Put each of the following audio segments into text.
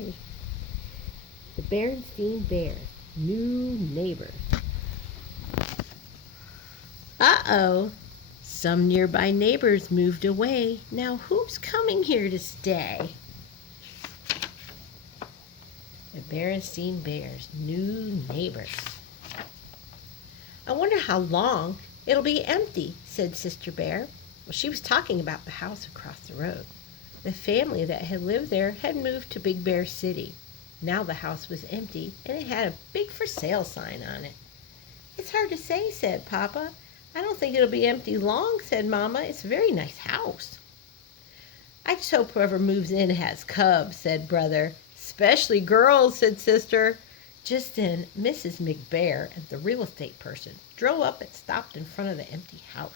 day. The Berenstain Bears, new neighbors. Uh-oh, some nearby neighbors moved away. Now who's coming here to stay? The Berenstain Bears, new neighbors. I wonder how long it'll be empty, said Sister Bear. Well, she was talking about the house across the road. The family that had lived there had moved to Big Bear City. Now the house was empty, and it had a big for sale sign on it. It's hard to say, said Papa. I don't think it'll be empty long, said Mama. It's a very nice house. I just hope whoever moves in has cubs, said Brother. Especially girls, said Sister. Just then, Mrs. McBear and the real estate person drove up and stopped in front of the empty house.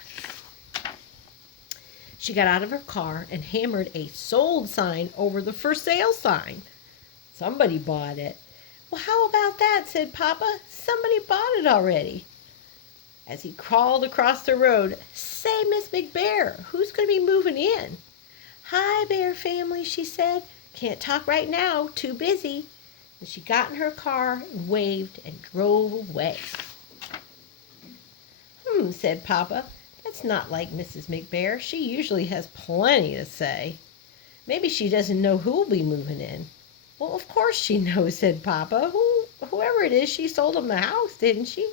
She got out of her car and hammered a sold sign over the for sale sign. Somebody bought it. Well, how about that, said Papa. Somebody bought it already. As he crawled across the road, say, Miss McBear, who's going to be moving in? Hi, Bear family, she said. Can't talk right now, too busy. And she got in her car, waved, and drove away. Said Papa. That's not like Mrs. McBear. She usually has plenty to say. Maybe she doesn't know who'll be moving in. Well, of course she knows, said Papa. Whoever it is, she sold them the house, didn't she?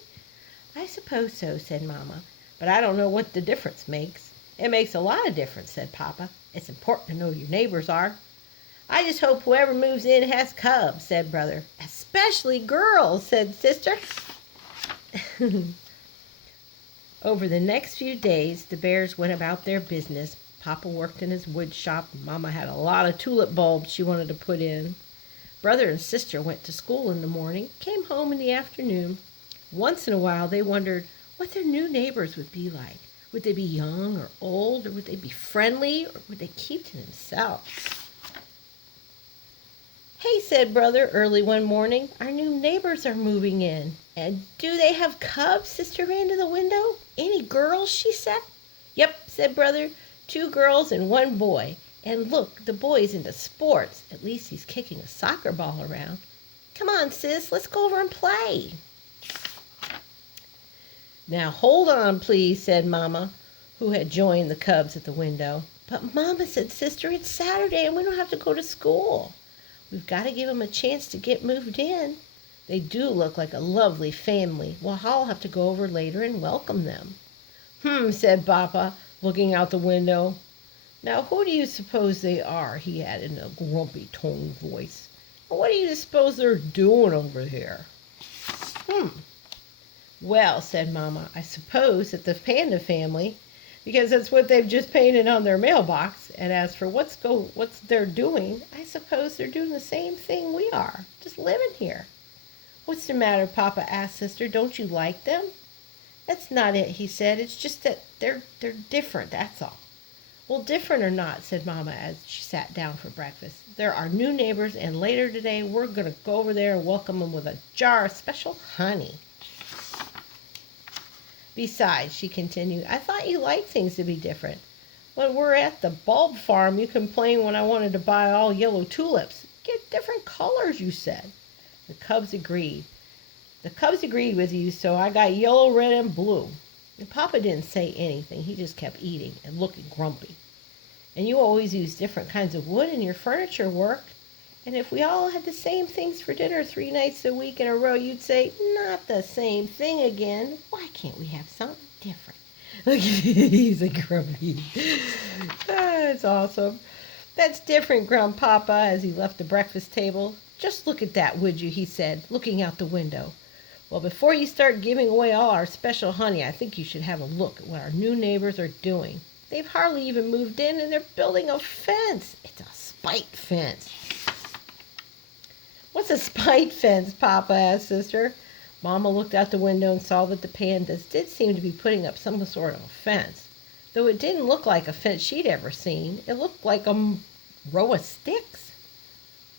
I suppose so, said Mama. But I don't know what the difference makes. It makes a lot of difference, said Papa. It's important to know who your neighbors are. I just hope whoever moves in has cubs, said Brother. Especially girls, said Sister. Over the next few days, the Bears went about their business. Papa worked in his wood shop. Mama had a lot of tulip bulbs she wanted to put in. Brother and Sister went to school in the morning, came home in the afternoon. Once in a while, they wondered what their new neighbors would be like. Would they be young or old, or would they be friendly, or would they keep to themselves? Hey, said Brother early one morning, our new neighbors are moving in. And do they have cubs? Sister ran to the window. Any girls? She said. Yep, said Brother. 2 girls and 1 boy. And look, the boy's into sports. At least he's kicking a soccer ball around. Come on, sis, let's go over and play. Now hold on, please, said Mama, who had joined the cubs at the window. But Mama, said Sister, it's Saturday and we don't have to go to school. We've got to give them a chance to get moved in. They do look like a lovely family. Well, I'll have to go over later and welcome them. Said Papa, looking out the window. Now, who do you suppose they are? He added in a grumpy toned voice. What do you suppose they're doing over here? Well, said Mama, I suppose that the Panda family, because that's what they've just painted on their mailbox. And as for what's they're doing, I suppose they're doing the same thing we are, just living here. What's the matter, Papa asked Sister. Don't you like them? That's not it, he said. It's just that they're different, that's all. Well, different or not, said Mama as she sat down for breakfast. There are new neighbors, and later today we're going to go over there and welcome them with a jar of special honey. Besides, she continued, I thought you liked things to be different. When we're at the bulb farm, you complained when I wanted to buy all yellow tulips. Get different colors, you said. The cubs agreed. The cubs agreed with you, so I got yellow, red, and blue. And Papa didn't say anything. He just kept eating and looking grumpy. And you always use different kinds of wood in your furniture work. And if we all had the same things for dinner 3 nights a week in a row, you'd say, not the same thing again. Why can't we have something different? Look, he's a grumpy. That's awesome. That's different, Grandpapa, as he left the breakfast table. Just look at that, would you, he said, looking out the window. Well, before you start giving away all our special honey, I think you should have a look at what our new neighbors are doing. They've hardly even moved in, and they're building a fence. It's a spite fence. What's a spite fence, Papa asked Sister. Mama looked out the window and saw that the pandas did seem to be putting up some sort of a fence. Though it didn't look like a fence she'd ever seen. It looked like a row of sticks.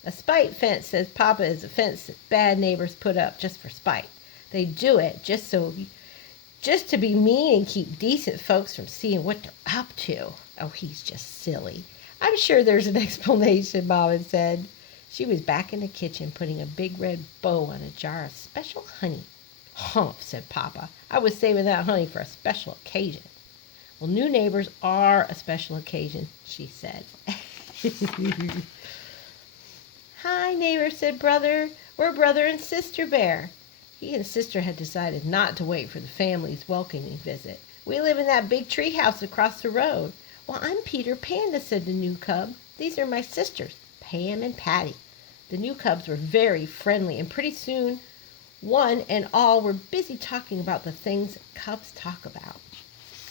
A spite fence, says Papa, is a fence that bad neighbors put up just for spite. They do it just to be mean and keep decent folks from seeing what they're up to. Oh, he's just silly. I'm sure there's an explanation, Mama said. She was back in the kitchen putting a big red bow on a jar of special honey. Humph, said Papa. I was saving that honey for a special occasion. Well, new neighbors are a special occasion, she said. Hi, neighbor, said Brother. We're brother and sister bear. He and sister had decided not to wait for the family's welcoming visit. We live in that big tree house across the road. Well, I'm Peter Panda, said the new cub. These are my sisters, Pam and Patty. The new cubs were very friendly, and pretty soon one and all were busy talking about the things cubs talk about.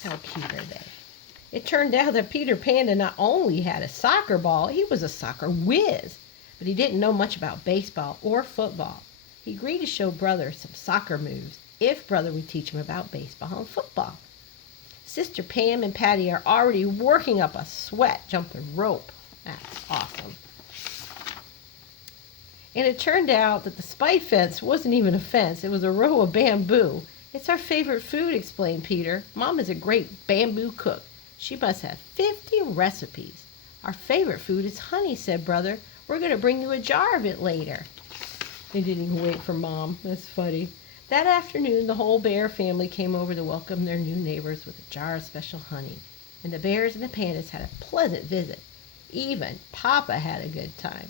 How cute are they? It turned out that Peter Panda not only had a soccer ball, he was a soccer whiz, but he didn't know much about baseball or football. He agreed to show Brother some soccer moves if Brother would teach him about baseball and football. Sister Pam and Patty are already working up a sweat jumping rope. That's awesome. And it turned out that the spite fence wasn't even a fence. It was a row of bamboo. It's our favorite food, explained Peter. Mom is a great bamboo cook. She must have 50 recipes. Our favorite food is honey, said Brother. We're going to bring you a jar of it later. They didn't even wait for Mom. That's funny. That afternoon, the whole bear family came over to welcome their new neighbors with a jar of special honey. And the bears and the pandas had a pleasant visit. Even Papa had a good time.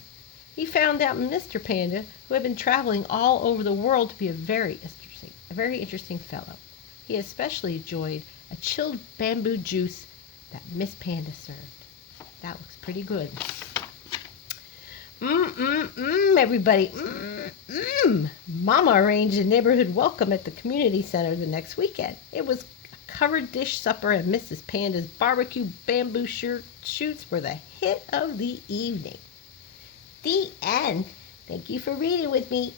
He found out Mr. Panda, who had been traveling all over the world, to be a very interesting fellow. He especially enjoyed a chilled bamboo juice that Miss Panda served. That looks pretty good. Everybody. Mama arranged a neighborhood welcome at the community center the next weekend. It was a covered dish supper, and Mrs. Panda's barbecue bamboo shoots were the hit of the evening. The end. Thank you for reading with me.